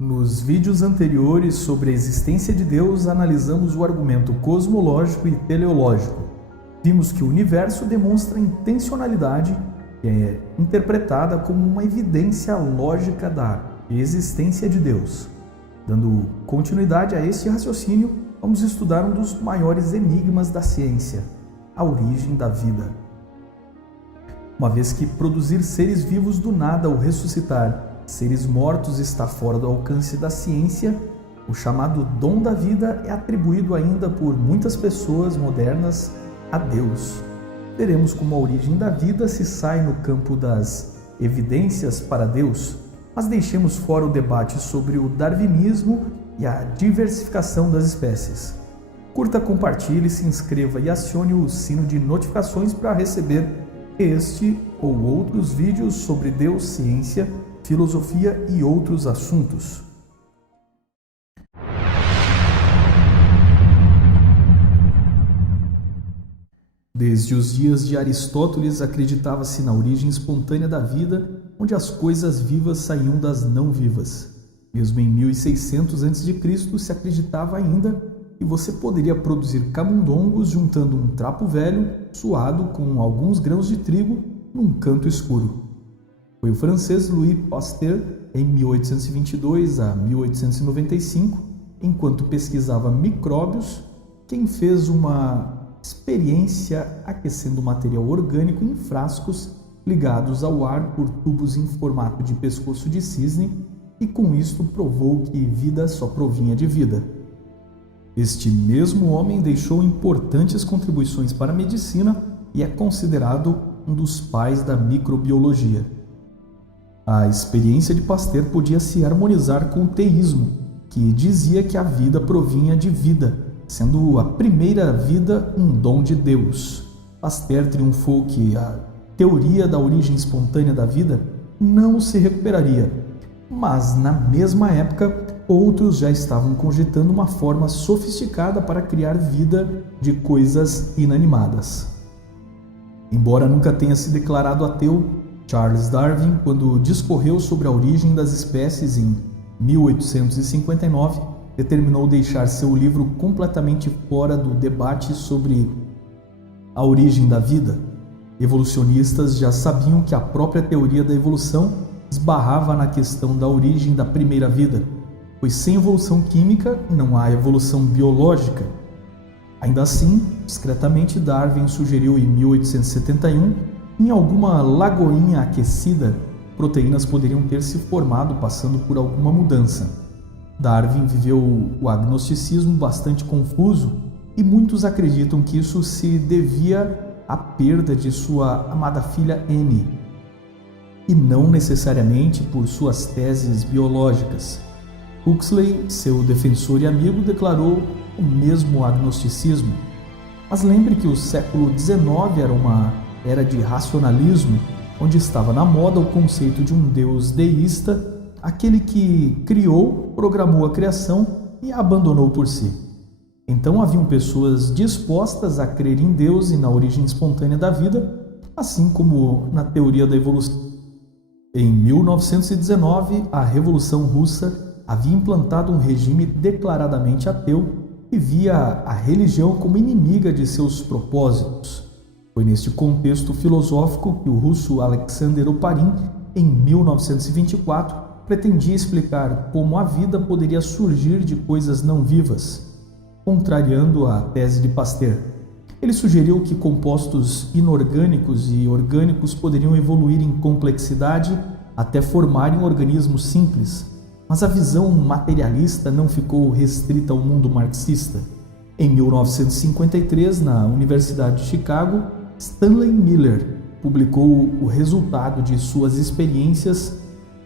Nos vídeos anteriores sobre a existência de Deus, analisamos o argumento cosmológico e teleológico. Vimos que o universo demonstra intencionalidade que é interpretada como uma evidência lógica da existência de Deus. Dando continuidade a este raciocínio, vamos estudar um dos maiores enigmas da ciência, a origem da vida. Uma vez que produzir seres vivos do nada ou ressuscitar seres mortos está fora do alcance da ciência, o chamado dom da vida é atribuído ainda por muitas pessoas modernas a Deus. Veremos como a origem da vida se sai no campo das evidências para Deus, mas deixemos fora o debate sobre o darwinismo e a diversificação das espécies. Curta, compartilhe, se inscreva e acione o sino de notificações para receber este ou outros vídeos sobre Deus, ciência, filosofia e outros assuntos. Desde os dias de Aristóteles, acreditava-se na origem espontânea da vida, onde as coisas vivas saíam das não vivas. Mesmo em 1600 a.C., se acreditava ainda que você poderia produzir camundongos juntando um trapo velho, suado com alguns grãos de trigo, num canto escuro. Foi o francês Louis Pasteur, em 1822 a 1895, enquanto pesquisava micróbios, quem fez uma experiência aquecendo material orgânico em frascos ligados ao ar por tubos em formato de pescoço de cisne e com isto provou que vida só provinha de vida. Este mesmo homem deixou importantes contribuições para a medicina e é considerado um dos pais da microbiologia. A experiência de Pasteur podia se harmonizar com o teísmo, que dizia que a vida provinha de vida, sendo a primeira vida um dom de Deus. Pasteur triunfou que a teoria da origem espontânea da vida não se recuperaria, mas na mesma época outros já estavam cogitando uma forma sofisticada para criar vida de coisas inanimadas. Embora nunca tenha se declarado ateu, Charles Darwin, quando discorreu sobre a origem das espécies em 1859, determinou deixar seu livro completamente fora do debate sobre a origem da vida. Evolucionistas já sabiam que a própria teoria da evolução esbarrava na questão da origem da primeira vida, pois sem evolução química não há evolução biológica. Ainda assim, discretamente, Darwin sugeriu em 1871 em alguma lagoinha aquecida, proteínas poderiam ter se formado passando por alguma mudança. Darwin viveu o agnosticismo bastante confuso e muitos acreditam que isso se devia à perda de sua amada filha Anne, e não necessariamente por suas teses biológicas. Huxley, seu defensor e amigo, declarou o mesmo agnosticismo. Mas lembre que o século XIX era uma era de racionalismo, onde estava na moda o conceito de um Deus deísta, aquele que criou, programou a criação e a abandonou por si. Então haviam pessoas dispostas a crer em Deus e na origem espontânea da vida, assim como na teoria da evolução. Em 1919, a Revolução Russa havia implantado um regime declaradamente ateu e via a religião como inimiga de seus propósitos. Foi neste contexto filosófico que o russo Alexander Oparin, em 1924, pretendia explicar como a vida poderia surgir de coisas não vivas, contrariando a tese de Pasteur. Ele sugeriu que compostos inorgânicos e orgânicos poderiam evoluir em complexidade até formarem organismos simples, mas a visão materialista não ficou restrita ao mundo marxista. Em 1953, na Universidade de Chicago, Stanley Miller publicou o resultado de suas experiências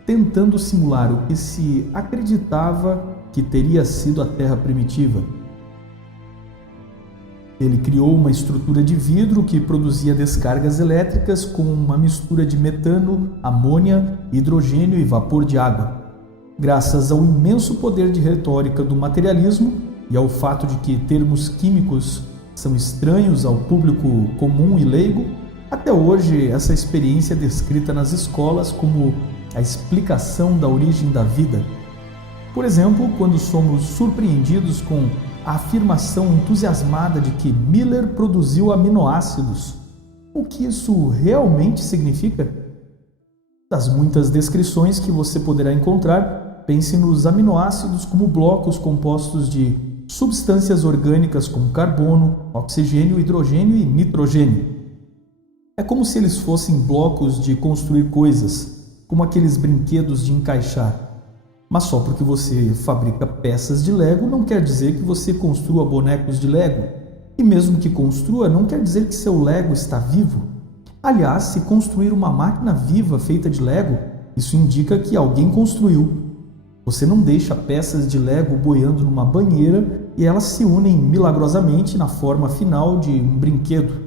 tentando simular o que se acreditava que teria sido a Terra primitiva. Ele criou uma estrutura de vidro que produzia descargas elétricas com uma mistura de metano, amônia, hidrogênio e vapor de água. Graças ao imenso poder de retórica do materialismo e ao fato de que termos químicos são estranhos ao público comum e leigo, até hoje essa experiência é descrita nas escolas como a explicação da origem da vida. Por exemplo, quando somos surpreendidos com a afirmação entusiasmada de que Miller produziu aminoácidos, o que isso realmente significa? Das muitas descrições que você poderá encontrar, pense nos aminoácidos como blocos compostos de substâncias orgânicas como carbono, oxigênio, hidrogênio e nitrogênio. É como se eles fossem blocos de construir coisas, como aqueles brinquedos de encaixar. Mas só porque você fabrica peças de Lego não quer dizer que você construa bonecos de Lego. E mesmo que construa, não quer dizer que seu Lego está vivo. Aliás, se construir uma máquina viva feita de Lego, isso indica que alguém construiu. Você não deixa peças de Lego boiando numa banheira e elas se unem milagrosamente na forma final de um brinquedo.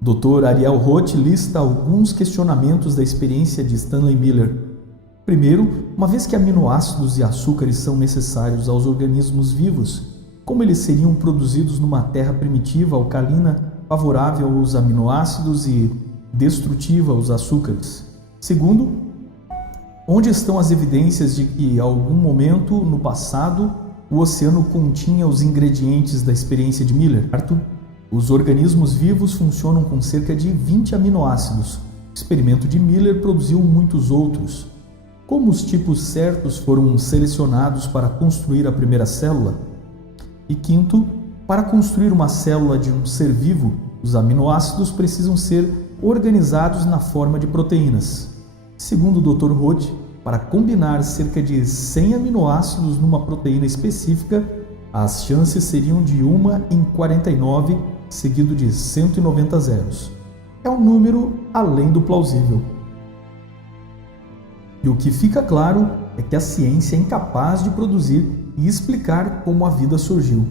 Dr. Ariel Roth lista alguns questionamentos da experiência de Stanley Miller. Primeiro, uma vez que aminoácidos e açúcares são necessários aos organismos vivos, como eles seriam produzidos numa terra primitiva alcalina, favorável aos aminoácidos e destrutiva aos açúcares? Segundo, onde estão as evidências de que, em algum momento no passado, o oceano continha os ingredientes da experiência de Miller? Quarto, os organismos vivos funcionam com cerca de 20 aminoácidos. O experimento de Miller produziu muitos outros. Como os tipos certos foram selecionados para construir a primeira célula? E quinto, para construir uma célula de um ser vivo, os aminoácidos precisam ser organizados na forma de proteínas. Segundo o Dr. Roth, para combinar cerca de 100 aminoácidos numa proteína específica, as chances seriam de 1 em 49, seguido de 190 zeros. É um número além do plausível. E o que fica claro é que a ciência é incapaz de produzir e explicar como a vida surgiu.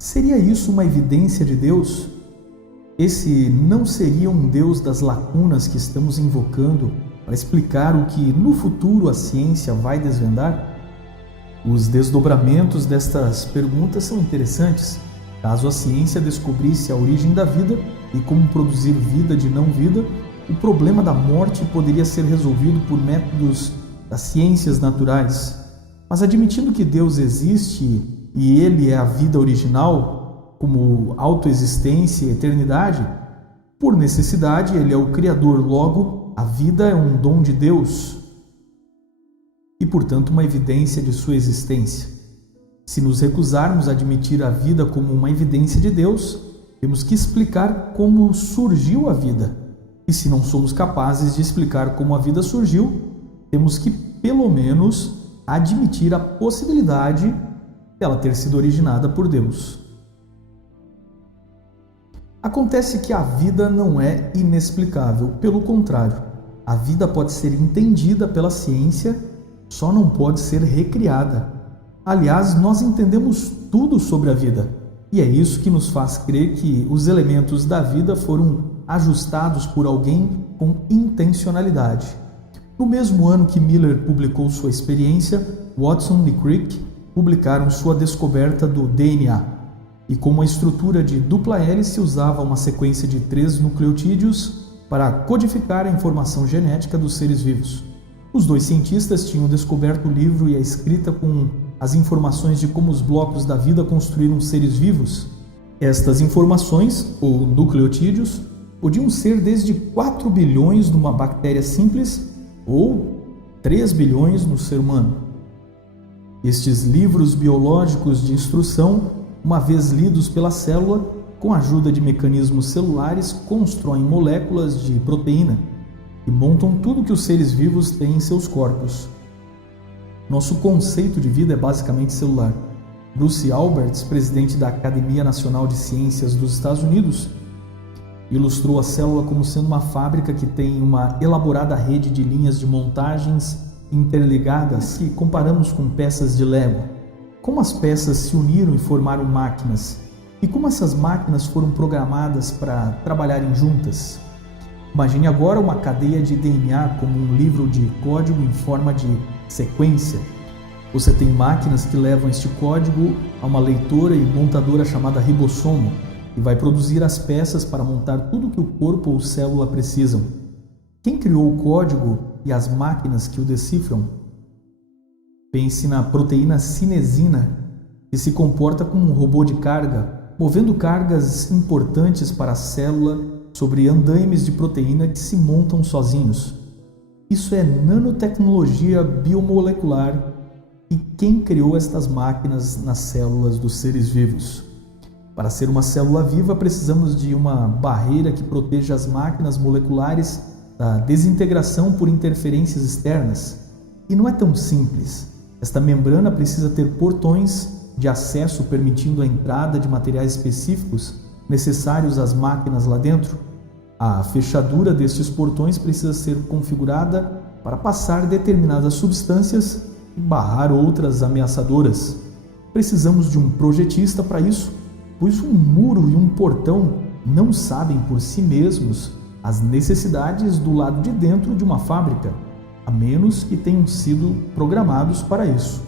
Seria isso uma evidência de Deus? Esse não seria um Deus das lacunas que estamos invocando para explicar o que no futuro a ciência vai desvendar? Os desdobramentos destas perguntas são interessantes. Caso a ciência descobrisse a origem da vida e como produzir vida de não vida, o problema da morte poderia ser resolvido por métodos das ciências naturais. Mas admitindo que Deus existe e Ele é a vida original, como autoexistência e eternidade, por necessidade Ele é o Criador, logo a vida é um dom de Deus e, portanto, uma evidência de sua existência. Se nos recusarmos a admitir a vida como uma evidência de Deus, temos que explicar como surgiu a vida. E se não somos capazes de explicar como a vida surgiu, temos que, pelo menos, admitir a possibilidade dela ter sido originada por Deus. Acontece que a vida não é inexplicável, pelo contrário, a vida pode ser entendida pela ciência, só não pode ser recriada. Aliás, nós entendemos tudo sobre a vida, e é isso que nos faz crer que os elementos da vida foram ajustados por alguém com intencionalidade. No mesmo ano que Miller publicou sua experiência, Watson e Crick publicaram sua descoberta do DNA, e como a estrutura de dupla hélice usava uma sequência de 3 nucleotídeos para codificar a informação genética dos seres vivos. Os dois cientistas tinham descoberto o livro e a escrita com as informações de como os blocos da vida construíram seres vivos. Estas informações, ou nucleotídeos, podiam ser desde 4 bilhões numa bactéria simples ou 3 bilhões no ser humano. Estes livros biológicos de instrução, uma vez lidos pela célula, com a ajuda de mecanismos celulares, constroem moléculas de proteína e montam tudo que os seres vivos têm em seus corpos. Nosso conceito de vida é basicamente celular. Bruce Alberts, presidente da Academia Nacional de Ciências dos Estados Unidos, ilustrou a célula como sendo uma fábrica que tem uma elaborada rede de linhas de montagens interligadas que comparamos com peças de Lego. Como as peças se uniram e formaram máquinas, e como essas máquinas foram programadas para trabalharem juntas. Imagine agora uma cadeia de DNA como um livro de código em forma de sequência. Você tem máquinas que levam este código a uma leitora e montadora chamada ribossomo, e vai produzir as peças para montar tudo que o corpo ou célula precisam. Quem criou o código e as máquinas que o decifram? Pense na proteína cinesina, que se comporta como um robô de carga, movendo cargas importantes para a célula sobre andaimes de proteína que se montam sozinhos. Isso é nanotecnologia biomolecular. E quem criou estas máquinas nas células dos seres vivos? Para ser uma célula viva, precisamos de uma barreira que proteja as máquinas moleculares da desintegração por interferências externas. E não é tão simples. Esta membrana precisa ter portões de acesso permitindo a entrada de materiais específicos necessários às máquinas lá dentro. A fechadura destes portões precisa ser configurada para passar determinadas substâncias e barrar outras ameaçadoras. Precisamos de um projetista para isso, pois um muro e um portão não sabem por si mesmos as necessidades do lado de dentro de uma fábrica, a menos que tenham sido programados para isso.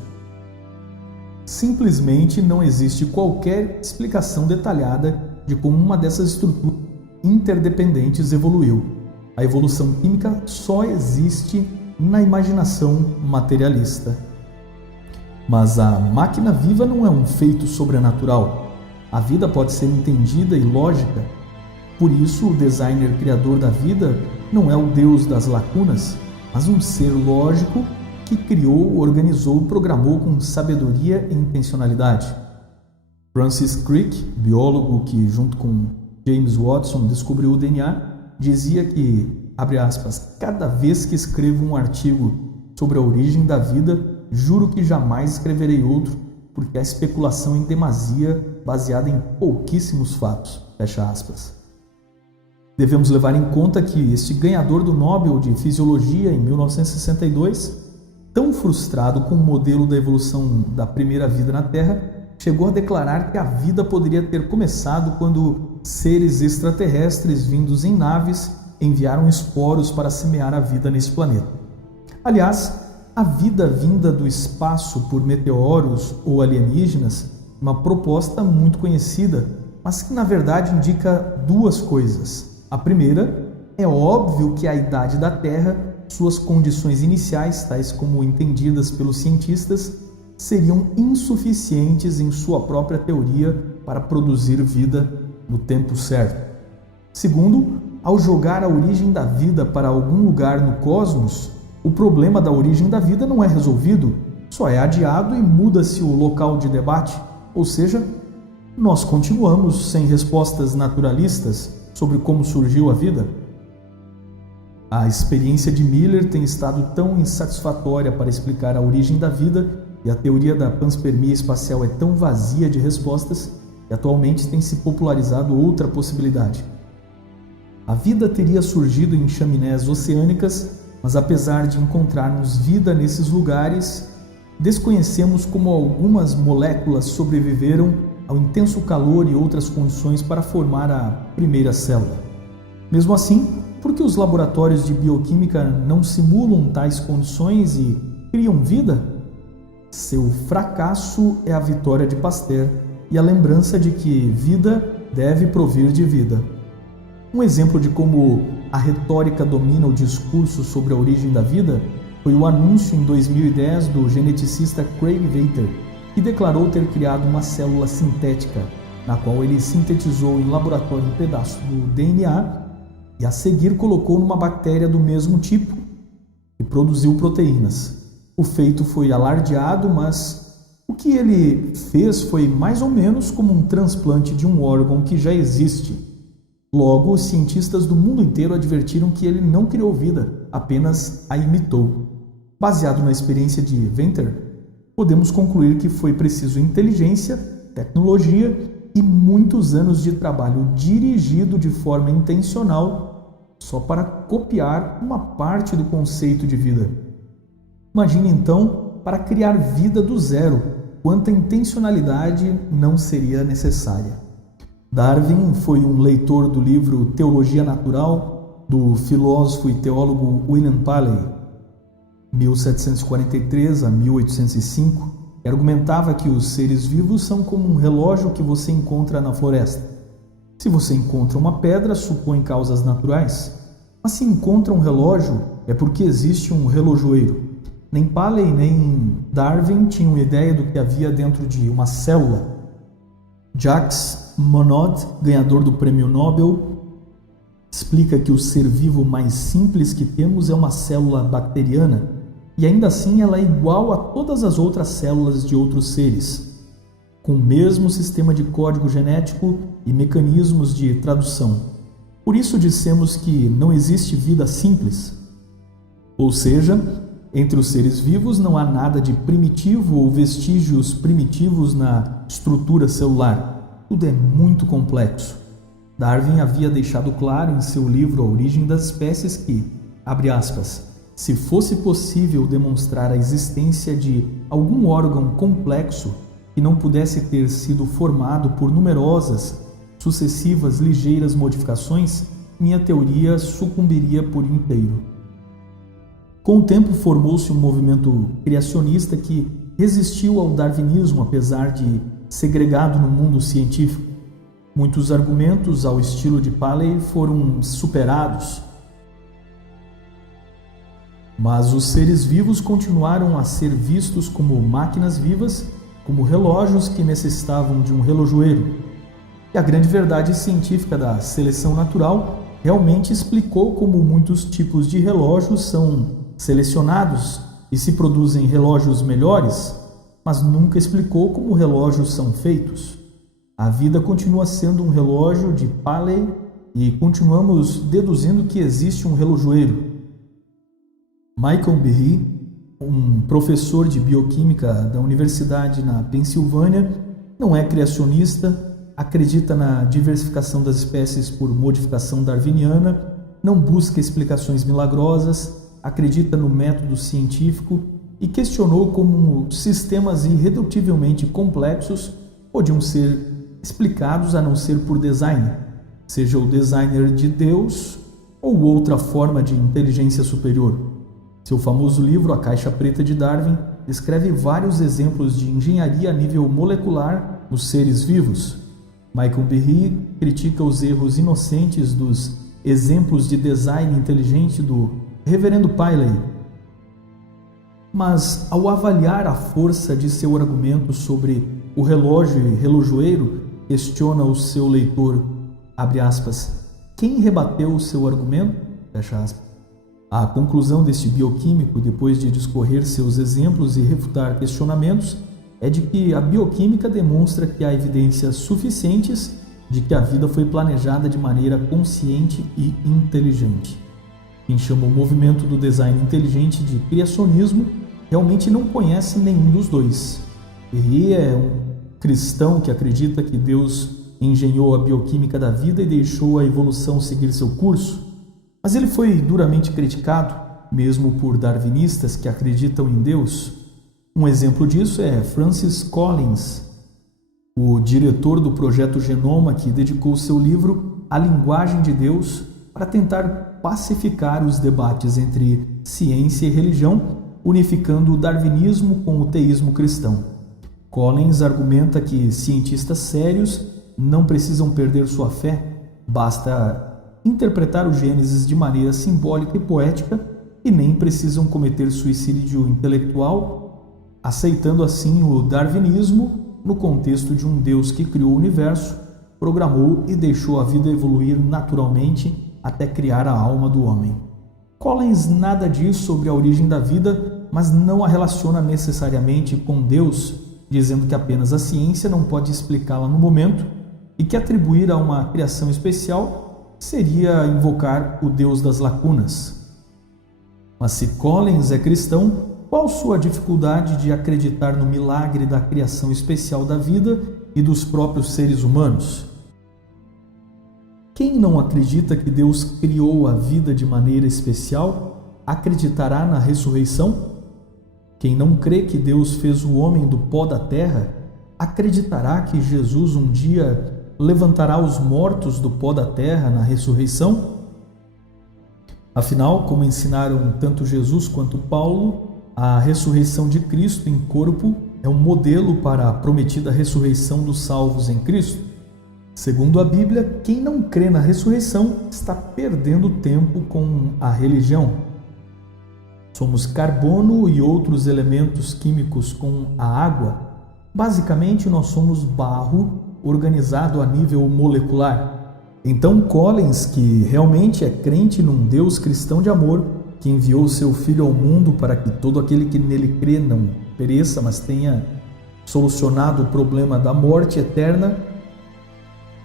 Simplesmente não existe qualquer explicação detalhada de como uma dessas estruturas interdependentes evoluiu. A evolução química só existe na imaginação materialista. Mas a máquina viva não é um feito sobrenatural. A vida pode ser entendida e lógica. Por isso, o designer criador da vida não é o deus das lacunas, mas um ser lógico que criou, organizou e programou com sabedoria e intencionalidade. Francis Crick, biólogo que, junto com James Watson, descobriu o DNA, dizia que, abre aspas, cada vez que escrevo um artigo sobre a origem da vida, juro que jamais escreverei outro, porque a especulação em demasia baseada em pouquíssimos fatos, fecha aspas. Devemos levar em conta que este ganhador do Nobel de Fisiologia em 1962, tão frustrado com o modelo da evolução da primeira vida na Terra, chegou a declarar que a vida poderia ter começado quando seres extraterrestres vindos em naves enviaram esporos para semear a vida nesse planeta. Aliás, a vida vinda do espaço por meteoros ou alienígenas é uma proposta muito conhecida, mas que na verdade indica duas coisas. A primeira, é óbvio que a idade da Terra, suas condições iniciais, tais como entendidas pelos cientistas, seriam insuficientes em sua própria teoria para produzir vida no tempo certo. Segundo, ao jogar a origem da vida para algum lugar no cosmos, o problema da origem da vida não é resolvido, só é adiado e muda-se o local de debate, ou seja, nós continuamos sem respostas naturalistas sobre como surgiu a vida. A experiência de Miller tem estado tão insatisfatória para explicar a origem da vida e a teoria da panspermia espacial é tão vazia de respostas que atualmente tem se popularizado outra possibilidade. A vida teria surgido em chaminés oceânicas, mas apesar de encontrarmos vida nesses lugares, desconhecemos como algumas moléculas sobreviveram ao intenso calor e outras condições para formar a primeira célula. Mesmo assim, por que os laboratórios de bioquímica não simulam tais condições e criam vida? Seu fracasso é a vitória de Pasteur e a lembrança de que vida deve provir de vida. Um exemplo de como a retórica domina o discurso sobre a origem da vida foi o anúncio em 2010 do geneticista Craig Venter, que declarou ter criado uma célula sintética, na qual ele sintetizou em laboratório um pedaço do DNA e a seguir colocou numa bactéria do mesmo tipo e produziu proteínas. O feito foi alardeado, mas o que ele fez foi mais ou menos como um transplante de um órgão que já existe. Logo, os cientistas do mundo inteiro advertiram que ele não criou vida, apenas a imitou. Baseado na experiência de Venter, podemos concluir que foi preciso inteligência, tecnologia e muitos anos de trabalho dirigido de forma intencional só para copiar uma parte do conceito de vida. Imagine então, para criar vida do zero, quanta intencionalidade não seria necessária. Darwin foi um leitor do livro Teologia Natural, do filósofo e teólogo William Paley, 1743 a 1805, que argumentava que os seres vivos são como um relógio que você encontra na floresta. Se você encontra uma pedra, supõe causas naturais, mas se encontra um relógio, é porque existe um relojoeiro. Nem Paley nem Darwin tinham ideia do que havia dentro de uma célula. Jacques Monod, ganhador do Prêmio Nobel, explica que o ser vivo mais simples que temos é uma célula bacteriana, e ainda assim ela é igual a todas as outras células de outros seres, com o mesmo sistema de código genético e mecanismos de tradução. Por isso dissemos que não existe vida simples. Ou seja, entre os seres vivos não há nada de primitivo ou vestígios primitivos na estrutura celular. Tudo é muito complexo. Darwin havia deixado claro em seu livro A Origem das Espécies que, abre aspas, se fosse possível demonstrar a existência de algum órgão complexo que não pudesse ter sido formado por numerosas, sucessivas, ligeiras modificações, minha teoria sucumbiria por inteiro. Com o tempo formou-se um movimento criacionista que resistiu ao darwinismo, apesar de segregado no mundo científico. Muitos argumentos ao estilo de Paley foram superados, mas os seres vivos continuaram a ser vistos como máquinas vivas, como relógios que necessitavam de um relojoeiro. E a grande verdade científica da seleção natural realmente explicou como muitos tipos de relógios são selecionados e se produzem relógios melhores, mas nunca explicou como relógios são feitos. A vida continua sendo um relógio de Paley e continuamos deduzindo que existe um relojoeiro. Michael Berry, um professor de bioquímica da Universidade na Pensilvânia, não é criacionista, acredita na diversificação das espécies por modificação darwiniana, não busca explicações milagrosas, acredita no método científico e questionou como sistemas irredutivelmente complexos podiam ser explicados a não ser por design, seja o designer de Deus ou outra forma de inteligência superior. Seu famoso livro A Caixa Preta de Darwin descreve vários exemplos de engenharia a nível molecular nos seres vivos. Michael Berry critica os erros inocentes dos exemplos de design inteligente do Reverendo Paley. Mas, ao avaliar a força de seu argumento sobre o relógio e relojoeiro, questiona o seu leitor, abre aspas, quem rebateu o seu argumento? Fecha aspas. A conclusão deste bioquímico, depois de discorrer seus exemplos e refutar questionamentos, é de que a bioquímica demonstra que há evidências suficientes de que a vida foi planejada de maneira consciente e inteligente. Quem chama o movimento do design inteligente de criacionismo realmente não conhece nenhum dos dois. Berry é um cristão que acredita que Deus engenhou a bioquímica da vida e deixou a evolução seguir seu curso, mas ele foi duramente criticado, mesmo por darwinistas que acreditam em Deus. Um exemplo disso é Francis Collins, o diretor do Projeto Genoma, que dedicou seu livro A Linguagem de Deus para tentar pacificar os debates entre ciência e religião, unificando o darwinismo com o teísmo cristão. Collins argumenta que cientistas sérios não precisam perder sua fé, basta interpretar o Gênesis de maneira simbólica e poética e nem precisam cometer suicídio intelectual, aceitando assim o darwinismo no contexto de um Deus que criou o universo, programou e deixou a vida evoluir naturalmente até criar a alma do homem. Collins nada diz sobre a origem da vida, mas não a relaciona necessariamente com Deus, dizendo que apenas a ciência não pode explicá-la no momento e que atribuir a uma criação especial seria invocar o Deus das lacunas. Mas se Collins é cristão, qual sua dificuldade de acreditar no milagre da criação especial da vida e dos próprios seres humanos? Quem não acredita que Deus criou a vida de maneira especial, acreditará na ressurreição? Quem não crê que Deus fez o homem do pó da terra, acreditará que Jesus um dia levantará os mortos do pó da terra na ressurreição? Afinal, como ensinaram tanto Jesus quanto Paulo, a ressurreição de Cristo em corpo é um modelo para a prometida ressurreição dos salvos em Cristo. Segundo a Bíblia, quem não crê na ressurreição está perdendo tempo com a religião. Somos carbono e outros elementos químicos com a água. Basicamente, nós somos barro organizado a nível molecular. Então, Collins, que realmente é crente num Deus cristão de amor, que enviou seu Filho ao mundo para que todo aquele que nele crê não pereça, mas tenha solucionado o problema da morte eterna,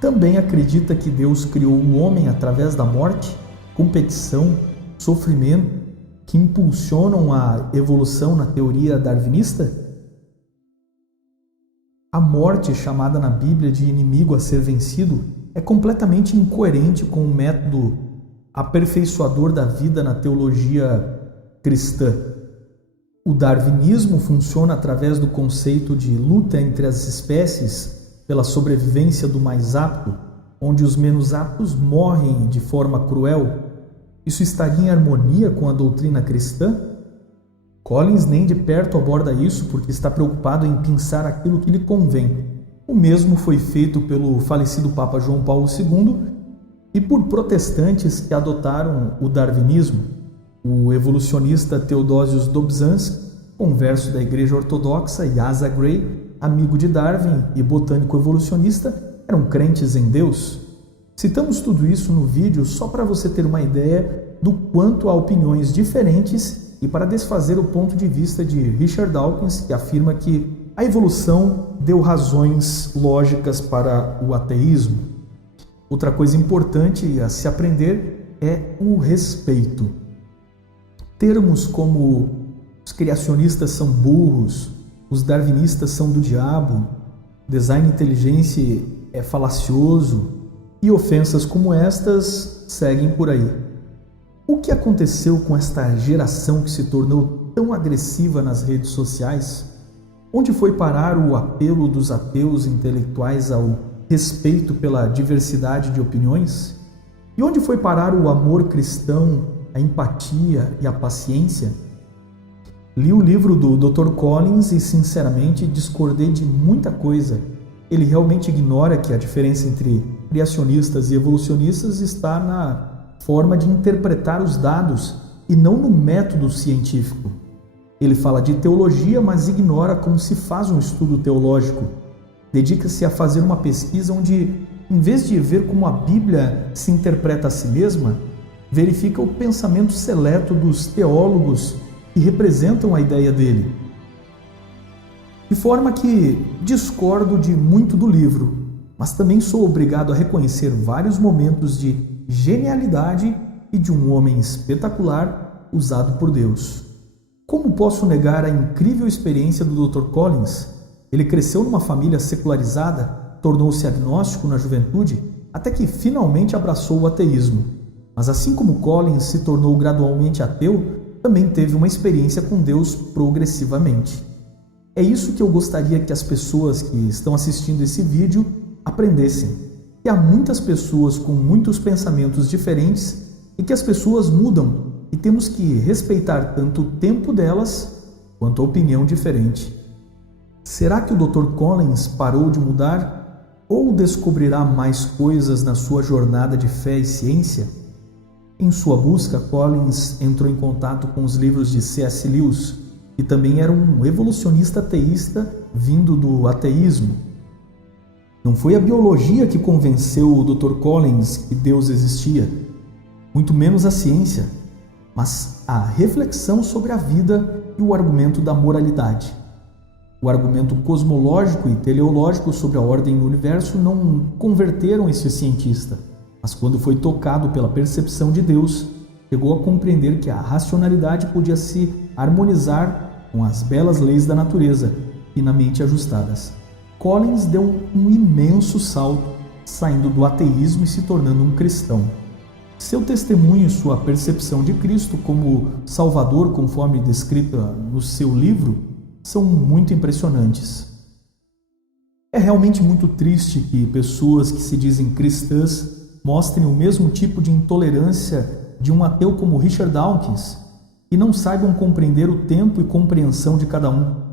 também acredita que Deus criou o homem através da morte, competição, sofrimento, que impulsionam a evolução na teoria darwinista? A morte, chamada na Bíblia de inimigo a ser vencido, é completamente incoerente com o método aperfeiçoador da vida na teologia cristã. O darwinismo funciona através do conceito de luta entre as espécies pela sobrevivência do mais apto, onde os menos aptos morrem de forma cruel. Isso estaria em harmonia com a doutrina cristã? Collins nem de perto aborda isso porque está preocupado em pensar aquilo que lhe convém. O mesmo foi feito pelo falecido Papa João Paulo II e por protestantes que adotaram o darwinismo. O evolucionista Theodosius Dobzhansky, converso da Igreja Ortodoxa, e Asa Gray, amigo de Darwin e botânico evolucionista, eram crentes em Deus. Citamos tudo isso no vídeo só para você ter uma ideia do quanto há opiniões diferentes e para desfazer o ponto de vista de Richard Dawkins, que afirma que a evolução deu razões lógicas para o ateísmo. Outra coisa importante a se aprender é o respeito. Termos como os criacionistas são burros, os darwinistas são do diabo, design inteligente é falacioso, e ofensas como estas seguem por aí. O que aconteceu com esta geração que se tornou tão agressiva nas redes sociais? Onde foi parar o apelo dos ateus intelectuais ao respeito pela diversidade de opiniões? E onde foi parar o amor cristão, a empatia e a paciência? Li o livro do Dr. Collins e, sinceramente, discordei de muita coisa. Ele realmente ignora que a diferença entre criacionistas e evolucionistas está na forma de interpretar os dados e não no método científico. Ele fala de teologia, mas ignora como se faz um estudo teológico. Dedica-se a fazer uma pesquisa onde, em vez de ver como a Bíblia se interpreta a si mesma, verifica o pensamento seleto dos teólogos que representam a ideia dele. De forma que discordo de muito do livro, mas também sou obrigado a reconhecer vários momentos de genialidade e de um homem espetacular usado por Deus. Como posso negar a incrível experiência do Dr. Collins? Ele cresceu numa família secularizada, tornou-se agnóstico na juventude, até que finalmente abraçou o ateísmo. Mas assim como Collins se tornou gradualmente ateu, também teve uma experiência com Deus progressivamente. É isso que eu gostaria que as pessoas que estão assistindo esse vídeo aprendessem. Que há muitas pessoas com muitos pensamentos diferentes e que as pessoas mudam e temos que respeitar tanto o tempo delas quanto a opinião diferente. Será que o Dr. Collins parou de mudar ou descobrirá mais coisas na sua jornada de fé e ciência? Em sua busca, Collins entrou em contato com os livros de C.S. Lewis, que também era um evolucionista ateísta vindo do ateísmo. Não foi a biologia que convenceu o Dr. Collins que Deus existia, muito menos a ciência, mas a reflexão sobre a vida e o argumento da moralidade. O argumento cosmológico e teleológico sobre a ordem no universo não converteram esse cientista, mas quando foi tocado pela percepção de Deus, chegou a compreender que a racionalidade podia se harmonizar com as belas leis da natureza, finamente ajustadas. Collins deu um imenso salto, saindo do ateísmo e se tornando um cristão. Seu testemunho e sua percepção de Cristo como Salvador, conforme descrita no seu livro, são muito impressionantes. É realmente muito triste que pessoas que se dizem cristãs mostrem o mesmo tipo de intolerância de um ateu como Richard Dawkins e não saibam compreender o tempo e compreensão de cada um.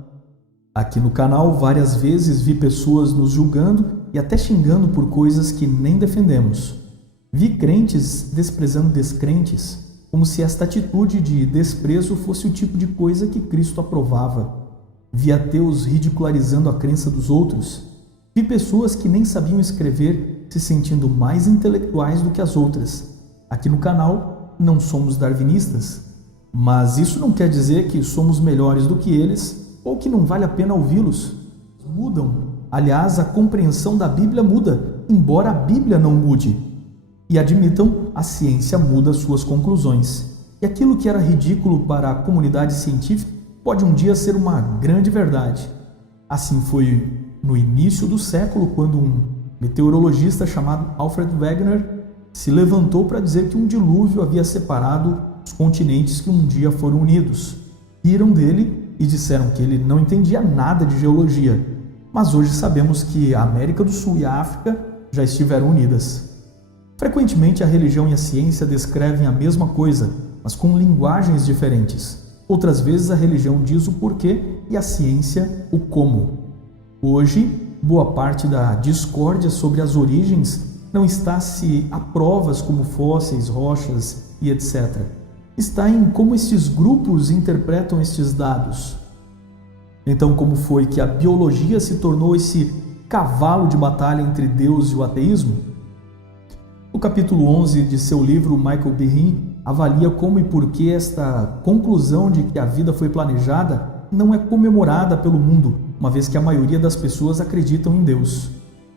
Aqui no canal, várias vezes vi pessoas nos julgando e até xingando por coisas que nem defendemos. Vi crentes desprezando descrentes, como se esta atitude de desprezo fosse o tipo de coisa que Cristo aprovava. Vi ateus ridicularizando a crença dos outros. Vi pessoas que nem sabiam escrever se sentindo mais intelectuais do que as outras. Aqui no canal não somos darwinistas, mas isso não quer dizer que somos melhores do que eles ou que não vale a pena ouvi-los. Mudam. Aliás, a compreensão da Bíblia muda, embora a Bíblia não mude. E admitam, a ciência muda suas conclusões. E aquilo que era ridículo para a comunidade científica pode um dia ser uma grande verdade. Assim foi no início do século, quando um meteorologista chamado Alfred Wegener se levantou para dizer que um dilúvio havia separado os continentes que um dia foram unidos. Riram dele e disseram que ele não entendia nada de geologia, mas hoje sabemos que a América do Sul e a África já estiveram unidas. Frequentemente a religião e a ciência descrevem a mesma coisa, mas com linguagens diferentes. Outras vezes a religião diz o porquê e a ciência o como. Hoje, boa parte da discórdia sobre as origens não está se há provas como fósseis, rochas e etc. Está em como estes grupos interpretam estes dados. Então, como foi que a biologia se tornou esse cavalo de batalha entre Deus e o ateísmo? No capítulo 11 de seu livro, Michael Behe avalia como e por que esta conclusão de que a vida foi planejada não é comemorada pelo mundo, uma vez que a maioria das pessoas acreditam em Deus.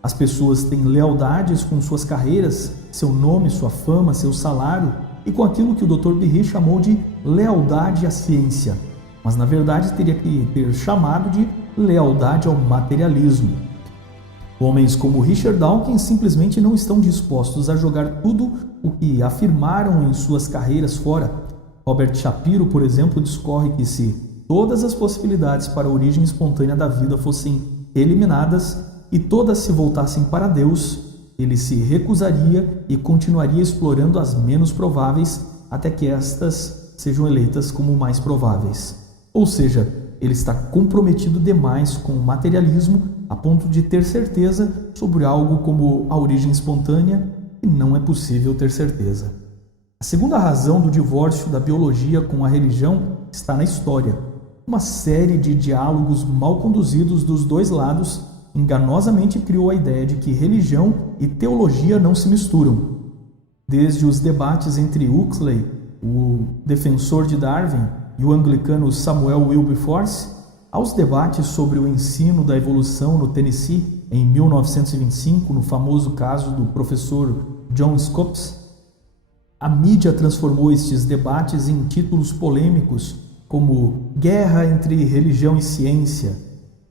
As pessoas têm lealdades com suas carreiras, seu nome, sua fama, seu salário e com aquilo que o Dr. Behe chamou de lealdade à ciência, mas na verdade teria que ter chamado de lealdade ao materialismo. Homens como Richard Dawkins simplesmente não estão dispostos a jogar tudo o que afirmaram em suas carreiras fora. Robert Shapiro, por exemplo, discorre que se todas as possibilidades para a origem espontânea da vida fossem eliminadas e todas se voltassem para Deus, ele se recusaria e continuaria explorando as menos prováveis até que estas sejam eleitas como mais prováveis. Ou seja, ele está comprometido demais com o materialismo a ponto de ter certeza sobre algo como a origem espontânea e não é possível ter certeza. A segunda razão do divórcio da biologia com a religião está na história. Uma série de diálogos mal conduzidos dos dois lados enganosamente criou a ideia de que religião e teologia não se misturam. Desde os debates entre Huxley, o defensor de Darwin, e o anglicano Samuel Wilberforce, aos debates sobre o ensino da evolução no Tennessee em 1925, no famoso caso do professor John Scopes, a mídia transformou estes debates em títulos polêmicos como Guerra entre Religião e Ciência,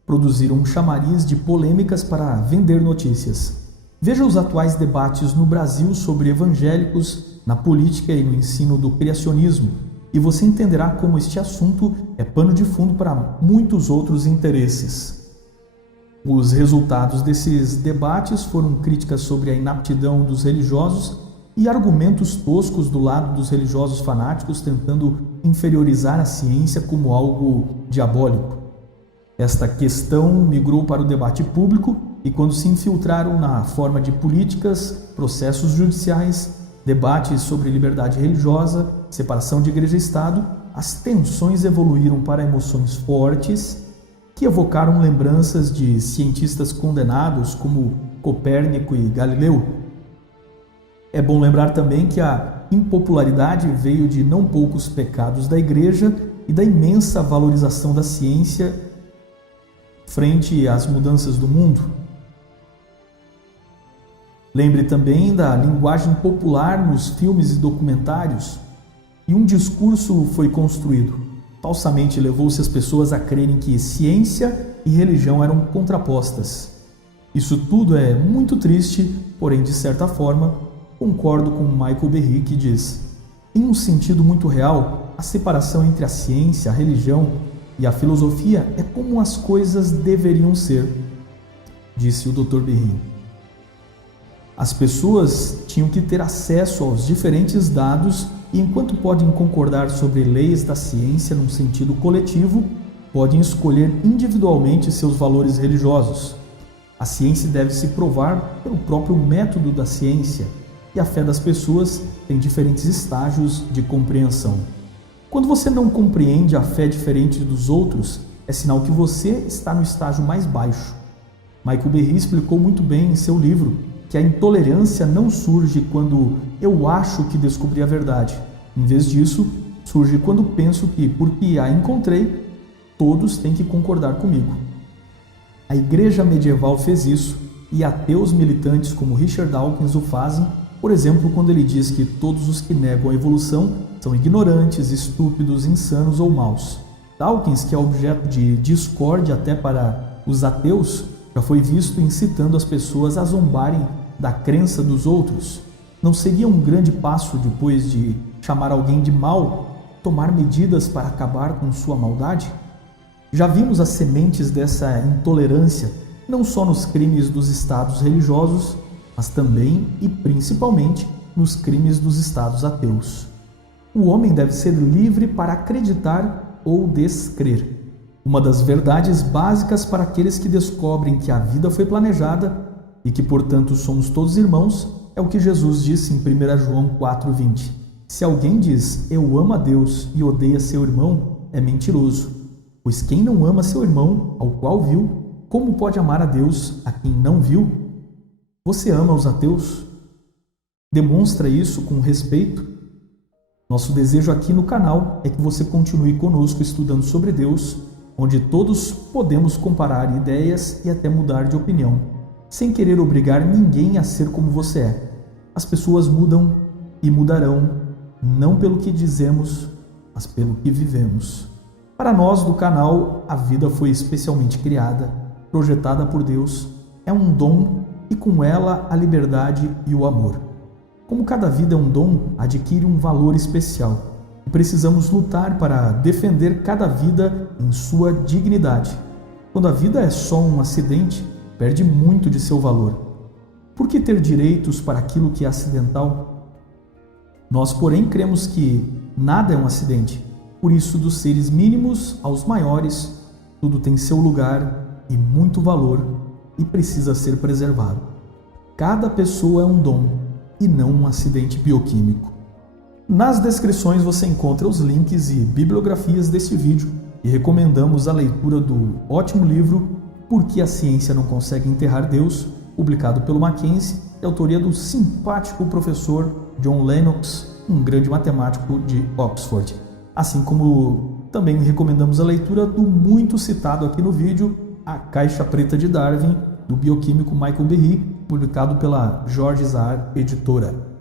produziram um chamariz de polêmicas para vender notícias. Veja os atuais debates no Brasil sobre evangélicos, na política e no ensino do criacionismo, e você entenderá como este assunto é pano de fundo para muitos outros interesses. Os resultados desses debates foram críticas sobre a inaptidão dos religiosos e argumentos toscos do lado dos religiosos fanáticos tentando inferiorizar a ciência como algo diabólico. Esta questão migrou para o debate público e quando se infiltraram na forma de políticas, processos judiciais, debates sobre liberdade religiosa, separação de igreja e Estado, as tensões evoluíram para emoções fortes que evocaram lembranças de cientistas condenados como Copérnico e Galileu. É bom lembrar também que a impopularidade veio de não poucos pecados da igreja e da imensa valorização da ciência frente às mudanças do mundo. Lembre também da linguagem popular nos filmes e documentários. E um discurso foi construído. Falsamente levou-se as pessoas a crerem que ciência e religião eram contrapostas. Isso tudo é muito triste, porém, de certa forma, concordo com Michael Behe, que diz: em um sentido muito real, a separação entre a ciência, a religião e a filosofia é como as coisas deveriam ser, disse o Dr. Behe. As pessoas tinham que ter acesso aos diferentes dados e, enquanto podem concordar sobre leis da ciência num sentido coletivo, podem escolher individualmente seus valores religiosos. A ciência deve se provar pelo próprio método da ciência, e a fé das pessoas tem diferentes estágios de compreensão. Quando você não compreende a fé diferente dos outros, é sinal que você está no estágio mais baixo. Michael Berry explicou muito bem em seu livro que a intolerância não surge quando eu acho que descobri a verdade. Em vez disso, surge quando penso que, porque a encontrei, todos têm que concordar comigo. A igreja medieval fez isso e ateus militantes como Richard Dawkins o fazem, por exemplo, quando ele diz que todos os que negam a evolução são ignorantes, estúpidos, insanos ou maus. Dawkins, que é objeto de discórdia até para os ateus, já foi visto incitando as pessoas a zombarem da crença dos outros. Não seria um grande passo, depois de chamar alguém de mau, tomar medidas para acabar com sua maldade? Já vimos as sementes dessa intolerância não só nos crimes dos estados religiosos, mas também e principalmente nos crimes dos estados ateus. O homem deve ser livre para acreditar ou descrer. Uma das verdades básicas para aqueles que descobrem que a vida foi planejada e que, portanto, somos todos irmãos, é o que Jesus disse em 1 João 4,20. Se alguém diz, eu amo a Deus e odeia seu irmão, é mentiroso. Pois quem não ama seu irmão, ao qual viu, como pode amar a Deus a quem não viu? Você ama os ateus? Demonstra isso com respeito? Nosso desejo aqui no canal é que você continue conosco estudando sobre Deus, onde todos podemos comparar ideias e até mudar de opinião, sem querer obrigar ninguém a ser como você é. As pessoas mudam e mudarão, não pelo que dizemos, mas pelo que vivemos. Para nós do canal, a vida foi especialmente criada, projetada por Deus, é um dom e com ela a liberdade e o amor. Como cada vida é um dom, adquire um valor especial e precisamos lutar para defender cada vida em sua dignidade. Quando a vida é só um acidente, perde muito de seu valor. Por que ter direitos para aquilo que é acidental? Nós, porém, cremos que nada é um acidente. Por isso, dos seres mínimos aos maiores, tudo tem seu lugar e muito valor e precisa ser preservado. Cada pessoa é um dom e não um acidente bioquímico. Nas descrições você encontra os links e bibliografias deste vídeo e recomendamos a leitura do ótimo livro Por que a Ciência Não Consegue Enterrar Deus, publicado pelo Mackenzie, de autoria do simpático professor John Lennox, um grande matemático de Oxford. Assim como também recomendamos a leitura do muito citado aqui no vídeo, A Caixa Preta de Darwin, do bioquímico Michael Berry, publicado pela Jorge Isaac Editora.